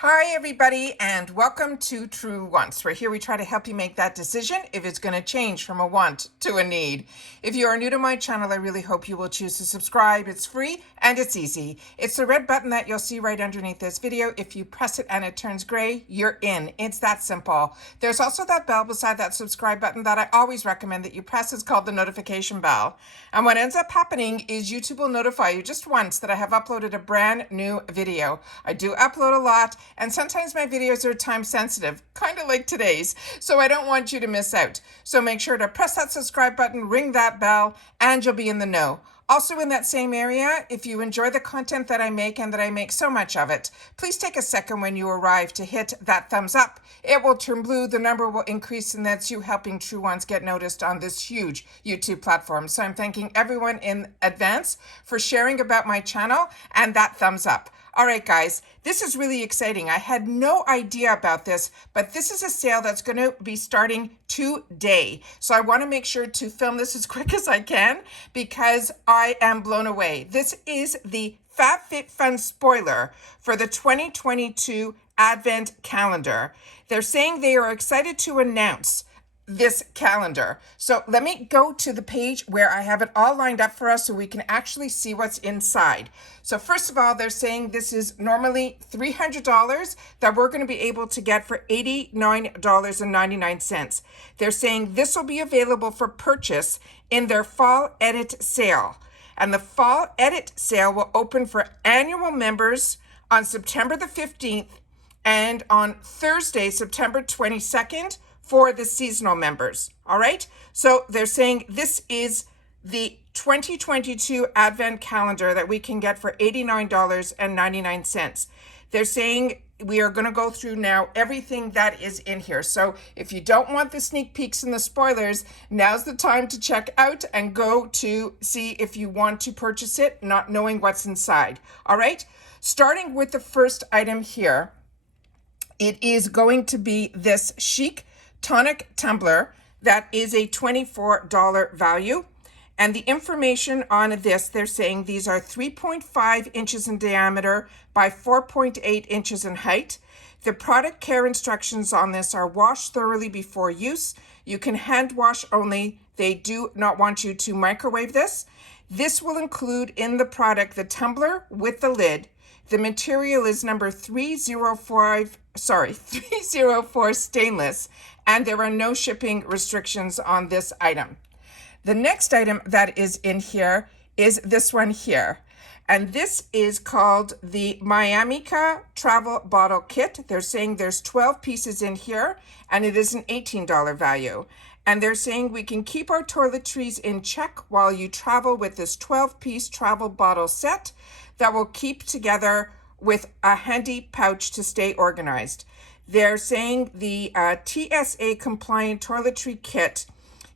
Hi everybody and welcome to True Wants, where here we try to help you make that decision if it's going to change from a want to a need. If you are new to my channel, I really hope you will choose to subscribe. It's free and it's easy. It's the red button that you'll see right underneath this video. If you press it and it turns gray, you're in. It's that simple. There's also that bell beside that subscribe button that I always recommend that you press. It's called the notification bell. And what ends up happening is YouTube will notify you just once that I have uploaded a brand new video. I do upload a lot. And sometimes my videos are time sensitive, kind of like today's, so I don't want you to miss out. So make sure to press that subscribe button, ring that bell, and you'll be in the know. Also in that same area, if you enjoy the content that I make and that I make so much of it, please take a second when you arrive to hit that thumbs up. It will turn blue, the number will increase, and that's you helping True Ones get noticed on this huge YouTube platform. So I'm thanking everyone in advance for sharing about my channel and that thumbs up. All right, guys, this is really exciting. I had no idea about this, but this is a sale that's going to be starting today. So I want to make sure to film this as quick as I can because I am blown away. This is the FABFITFUN spoiler for the 2022 Advent calendar. They're saying they are excited to announce this calendar. So let me go to the page where I have it all lined up for us so we can actually see what's inside. So first of all, they're saying this is normally $300 that we're going to be able to get for $89.99. They're saying this will be available for purchase in their fall edit sale. And the fall edit sale will open for annual members on September the 15th and on Thursday, September 22nd, for the seasonal members. All right. So they're saying this is the 2022 Advent calendar that we can get for $89.99. They're saying we are going to go through now everything that is in here. So if you don't want the sneak peeks and the spoilers, now's the time to check out and go to see if you want to purchase it, not knowing what's inside. All right. Starting with the first item here, it is going to be this Chic Tonic Tumbler that is a $24 value. And the information on this, they're saying these are 3.5 inches in diameter by 4.8 inches in height. The product care instructions on this are wash thoroughly before use. You can hand wash only. They do not want you to microwave this. This will include in the product the tumbler with the lid. The material is number 304 stainless, and there are no shipping restrictions on this item. The next item that is in here is this one here. And this is called the Miamica Travel Bottle Kit. They're saying there's 12 pieces in here, and it is an $18 value. And they're saying we can keep our toiletries in check while you travel with this 12-piece travel bottle set that will keep together with a handy pouch to stay organized. They're saying the Tsa Compliant Toiletry Kit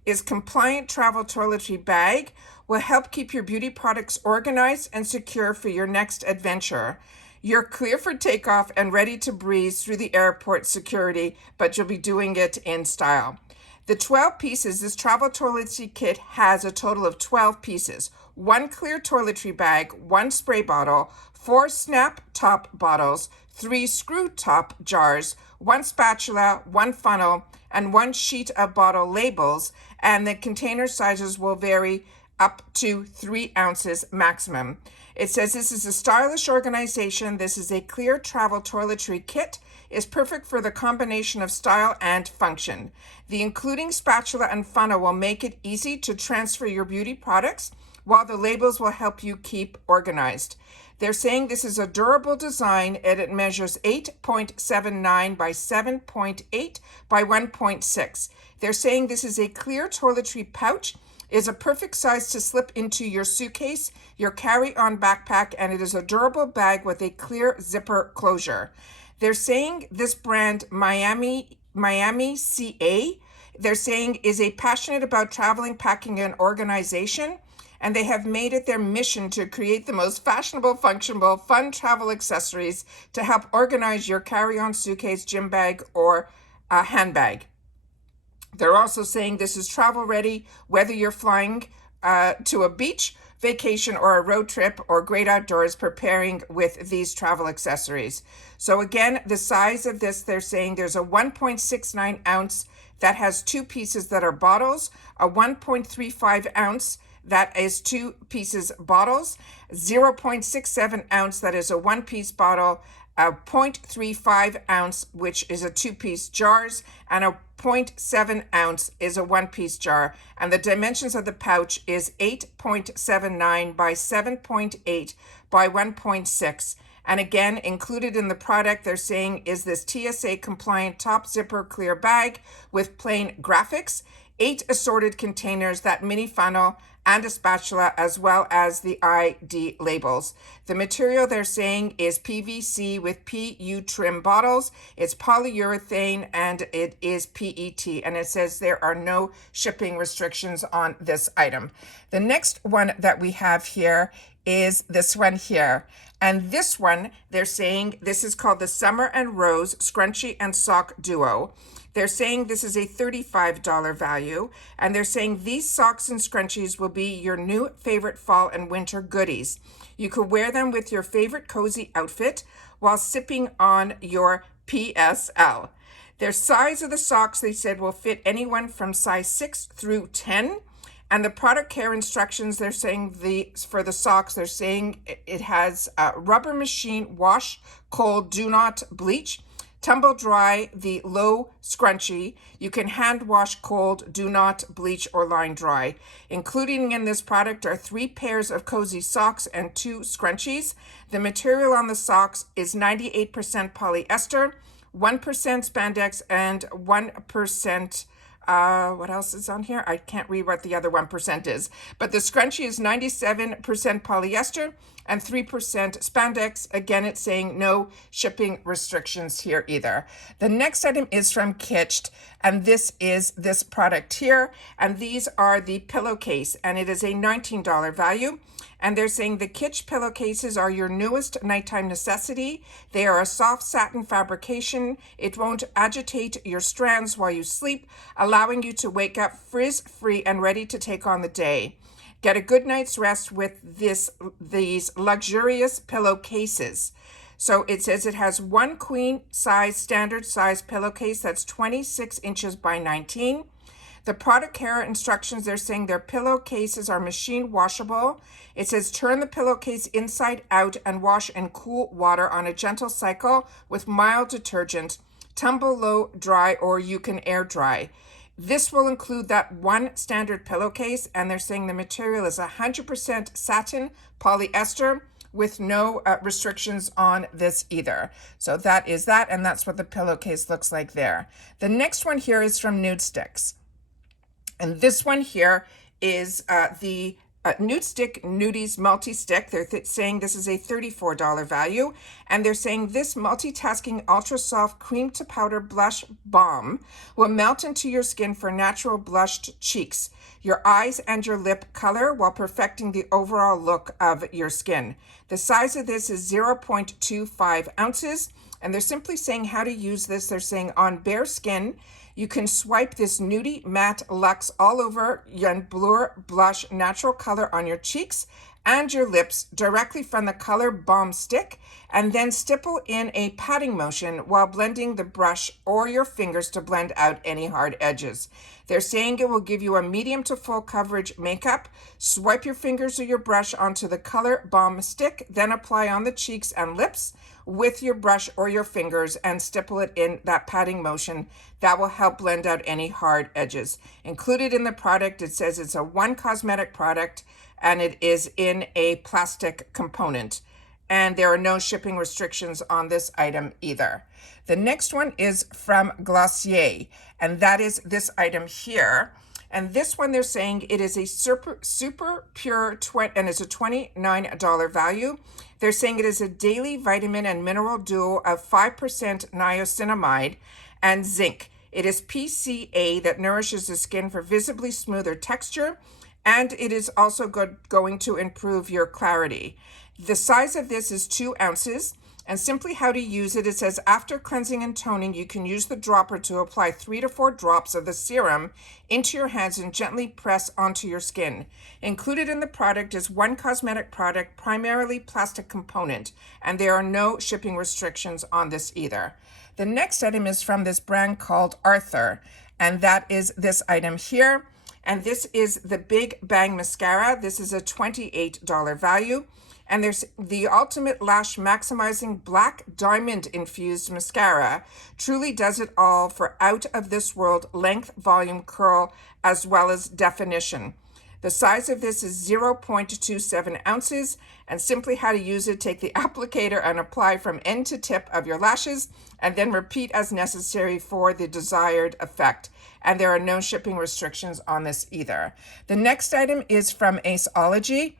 is compliant travel toiletry bag, will help keep your beauty products organized and secure for your next adventure. You're clear for takeoff and ready to breeze through the airport security, but you'll be doing it in style. The 12 pieces, this travel toiletry kit has a total of 12 pieces. 1 clear toiletry bag, 1 spray bottle, 4 snap top bottles, 3 screw top jars, 1 spatula, 1 funnel, and 1 sheet of bottle labels, and the container sizes will vary up to 3 ounces maximum. It says this is a stylish organization. This is a clear travel toiletry kit. Is perfect for the combination of style and function. The including spatula and funnel will make it easy to transfer your beauty products, while the labels will help you keep organized. They're saying this is a durable design and it measures 8.79 by 7.8 by 1.6. They're saying this is a clear toiletry pouch, is a perfect size to slip into your suitcase, your carry-on backpack, and it is a durable bag with a clear zipper closure. They're saying this brand Miamica, they're saying is a passionate about traveling, packing, and organization. And they have made it their mission to create the most fashionable, functional, fun travel accessories to help organize your carry-on suitcase, gym bag, or handbag. They're also saying this is travel ready, whether you're flying to a beach vacation or a road trip or great outdoors preparing with these travel accessories. So again, the size of this, they're saying there's a 1.69 ounce that has 2 pieces that are bottles, a 1.35 ounce that is 2 pieces bottles, 0.67 ounce that is a 1-piece bottle, a 0.35 ounce which is a 2-piece jars, and a 0.7 ounce is a 1-piece jar. And the dimensions of the pouch is 8.79 by 7.8 by 1.6. And again, included in the product, they're saying, is this Tsa Compliant top zipper clear bag with plain graphics, 8 assorted containers, that mini funnel, and a spatula, as well as the ID labels. The material they're saying is PVC with PU trim bottles. It's polyurethane and it is PET. And it says there are no shipping restrictions on this item. The next one that we have here is this one here. And this one, they're saying this is called the Summer and Rose Scrunchie and Sock Duo. They're saying this is a $35 value, and they're saying these socks and scrunchies will be your new favorite fall and winter goodies. You could wear them with your favorite cozy outfit while sipping on your PSL. Their size of the socks, they said, will fit anyone from size 6 through 10. And the product care instructions, they're saying for the socks, they're saying it has rubber machine wash, cold, do not bleach. Tumble dry the low scrunchie. You can hand wash cold, do not bleach or line dry. Including in this product are 3 pairs of cozy socks and 2 scrunchies. The material on the socks is 98% polyester, 1% spandex, and 1%, what else is on here? I can't read what the other 1% is. But the scrunchie is 97% polyester and 3% spandex. Again, it's saying no shipping restrictions here either. The next item is from Kitsch, and this is this product here. And these are the pillowcase, and it is a $19 value. And they're saying the Kitsch pillowcases are your newest nighttime necessity. They are a soft satin fabrication. It won't agitate your strands while you sleep, allowing you to wake up frizz-free and ready to take on the day. Get a good night's rest with these luxurious pillowcases. So it says it has 1 queen size, standard size pillowcase that's 26 inches by 19. The product care instructions, they're saying their pillowcases are machine washable. It says turn the pillowcase inside out and wash in cool water on a gentle cycle with mild detergent. Tumble low dry, or you can air dry. This will include that 1 standard pillowcase, and they're saying the material is 100% satin polyester with no restrictions on this either. So that is that, and that's what the pillowcase looks like there. The next one here is from Nudesticks. And this one here is the Nudestick Nudies multi-stick. They're saying this is a $34 value. And they're saying this multitasking ultra soft cream to powder blush balm will melt into your skin for natural blushed cheeks, your eyes, and your lip color while perfecting the overall look of your skin. The size of this is 0.25 ounces. And they're simply saying how to use this. They're saying on bare skin, you can swipe this nudie matte luxe all over your blur blush natural color on your cheeks and your lips directly from the color balm stick, and then stipple in a patting motion while blending the brush or your fingers to blend out any hard edges. They're saying it will give you a medium to full coverage makeup. Swipe your fingers or your brush onto the color balm stick, then apply on the cheeks and lips with your brush or your fingers and stipple it in that patting motion. That will help blend out any hard edges. Included in the product, it says it's a 1 cosmetic product and it is in a plastic component. And there are no shipping restrictions on this item either. The next one is from Glossier, and that is this item here. And this one, they're saying it is a super pure, and it's a $29 value. They're saying it is a daily vitamin and mineral duo of 5% niacinamide and zinc. It is PCA that nourishes the skin for visibly smoother texture, and it is also going to improve your clarity. The size of this is 2 ounces, And simply how to use it, it says after cleansing and toning, you can use the dropper to apply 3 to 4 drops of the serum into your hands and gently press onto your skin. Included in the product is one cosmetic product, primarily plastic component, and there are no shipping restrictions on this either. The next item is from this brand called Arthur, and that is this item here. And this is the Big Bang Mascara. This is a $28 value. And there's the Ultimate Lash Maximizing Black Diamond Infused Mascara. Truly does it all for out of this world length, volume, curl, as well as definition. The size of this is 0.27 ounces, and simply how to use it, take the applicator and apply from end to tip of your lashes, and then repeat as necessary for the desired effect. And there are no shipping restrictions on this either. The next item is from Aceology.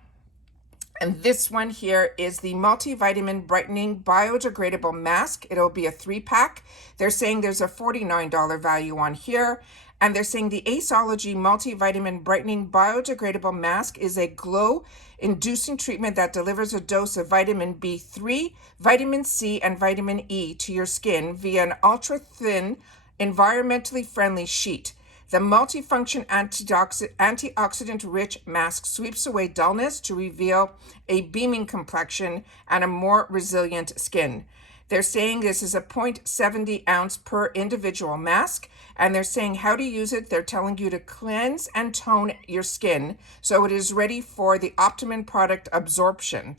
And this one here is the Multivitamin Brightening Biodegradable Mask. It'll be a 3-pack. They're saying there's a $49 value on here. And they're saying the Aceology Multivitamin Brightening Biodegradable Mask is a glow-inducing treatment that delivers a dose of vitamin B3, vitamin C, and vitamin E to your skin via an ultra-thin, environmentally friendly sheet. The multifunction antioxidant-rich mask sweeps away dullness to reveal a beaming complexion and a more resilient skin. They're saying this is a 0.70 ounce per individual mask, and they're saying how to use it. They're telling you to cleanse and tone your skin so it is ready for the optimum product absorption.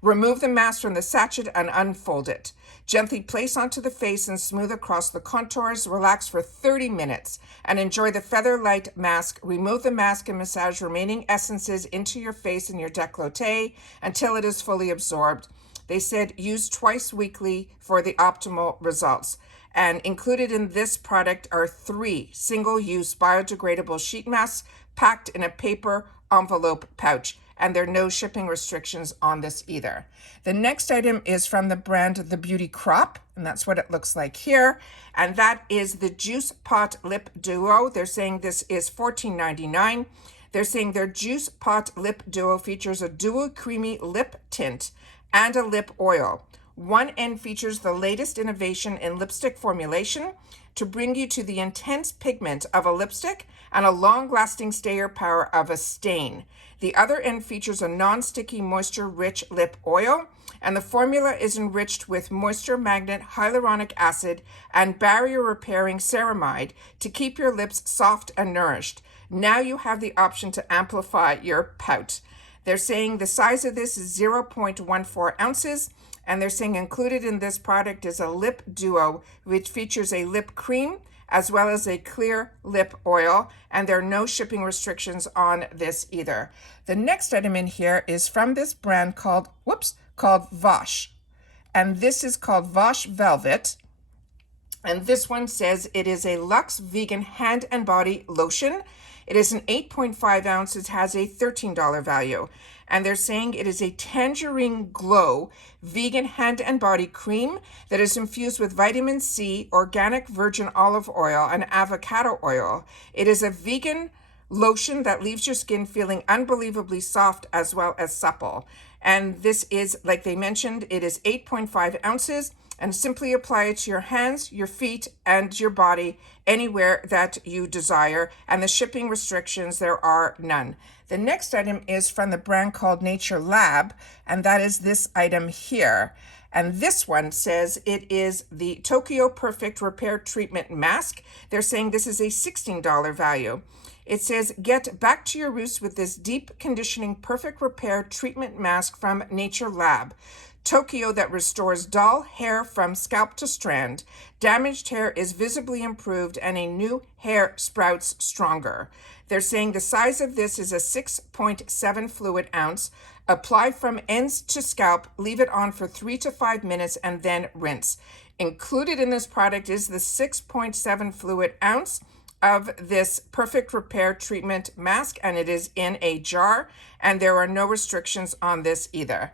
Remove the mask from the sachet and unfold it. Gently place onto the face and smooth across the contours. Relax for 30 minutes and enjoy the feather light mask. Remove the mask and massage remaining essences into your face and your décolleté until it is fully absorbed. They said use twice weekly for the optimal results. And included in this product are 3 single-use biodegradable sheet masks packed in a paper envelope pouch. And there are no shipping restrictions on this either. The next item is from the brand The Beauty Crop, and that's what it looks like here. And that is the Juice Pot Lip Duo. They're saying this is $14.99. They're saying their Juice Pot Lip Duo features a dual creamy lip tint and a lip oil. One end features the latest innovation in lipstick formulation to bring you to the intense pigment of a lipstick and a long-lasting stayer power of a stain. The other end features a non-sticky, moisture-rich lip oil, and the formula is enriched with moisture magnet hyaluronic acid and barrier-repairing ceramide to keep your lips soft and nourished. Now you have the option to amplify your pout. They're saying the size of this is 0.14 ounces, and they're saying included in this product is a lip duo, which features a lip cream as well as a clear lip oil, and there are no shipping restrictions on this either. The next item in here is from this brand called Vosh, and this is called Vosh Velvet, and this one says it is a luxe vegan hand and body lotion. It is an 8.5 ounce. It has a $13 value. And they're saying it is a tangerine glow vegan hand and body cream that is infused with vitamin C, organic virgin olive oil, and avocado oil. It is a vegan lotion that leaves your skin feeling unbelievably soft as well as supple. And this is, like they mentioned, it is 8.5 ounces. And simply apply it to your hands, your feet, and your body anywhere that you desire. And the shipping restrictions, there are none. The next item is from the brand called Nature Lab, and that is this item here. And this one says it is the Tokyo Perfect Repair Treatment Mask. They're saying this is a $16 value. It says, get back to your roots with this deep conditioning perfect repair treatment mask from Nature Lab. Tokyo that restores dull hair from scalp to strand. Damaged hair is visibly improved and a new hair sprouts stronger. They're saying the size of this is a 6.7 fluid ounce. Apply from ends to scalp, leave it on for 3 to 5 minutes, and then rinse. Included in this product is the 6.7 fluid ounce of this perfect repair treatment mask, and it is in a jar, and there are no restrictions on this either.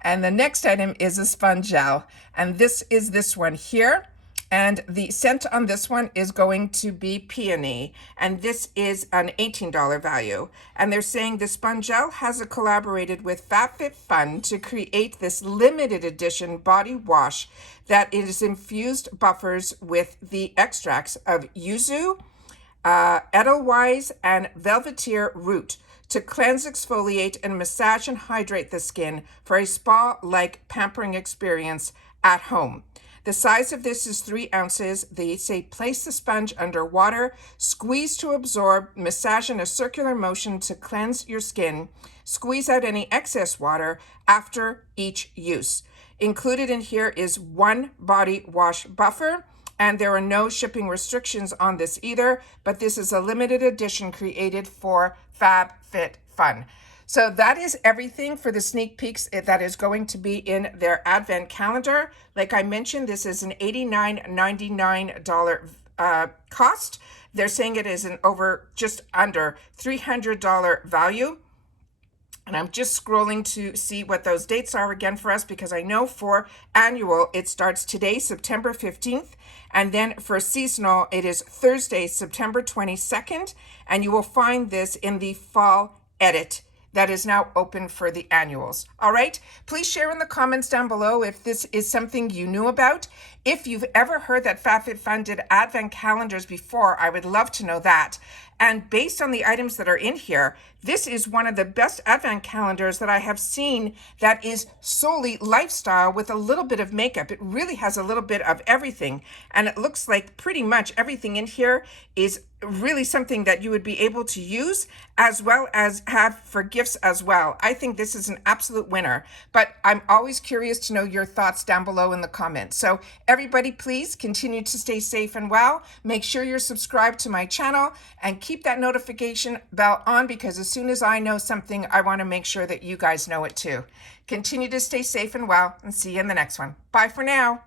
And the next item is a sponge gel, and this is this one here. And the scent on this one is going to be Peony, and this is an $18 value. And they're saying the Spongel has collaborated with FABFITFUN to create this limited edition body wash that is infused buffers with the extracts of yuzu, Edelweiss, and Velveteer root to cleanse, exfoliate, and massage and hydrate the skin for a spa-like pampering experience at home. The size of this is 3 ounces. They say place the sponge under water, squeeze to absorb, massage in a circular motion to cleanse your skin, squeeze out any excess water after each use. Included in here is 1 body wash buffer, and there are no shipping restrictions on this either, but this is a limited edition created for FABFITFUN. So that is everything for the sneak peeks that is going to be in their advent calendar. Like I mentioned, this is an $89.99 cost. They're saying it is an just under $300 value. And I'm just scrolling to see what those dates are again for us, because I know for annual, it starts today, September 15th. And then for seasonal, it is Thursday, September 22nd. And you will find this in the fall edit that is now open for the annuals. All right, please share in the comments down below if this is something you knew about. If you've ever heard that FABFITFUN did advent calendars before, I would love to know that. And based on the items that are in here, this is one of the best advent calendars that I have seen that is solely lifestyle with a little bit of makeup. It really has a little bit of everything. And it looks like pretty much everything in here is really something that you would be able to use as well as have for gifts as well. I think this is an absolute winner, but I'm always curious to know your thoughts down below in the comments. So everybody, please continue to stay safe and well. Make sure you're subscribed to my channel and keep that notification bell on, because as soon as I know something, I want to make sure that you guys know it too. Continue to stay safe and well, and see you in the next one. Bye for now.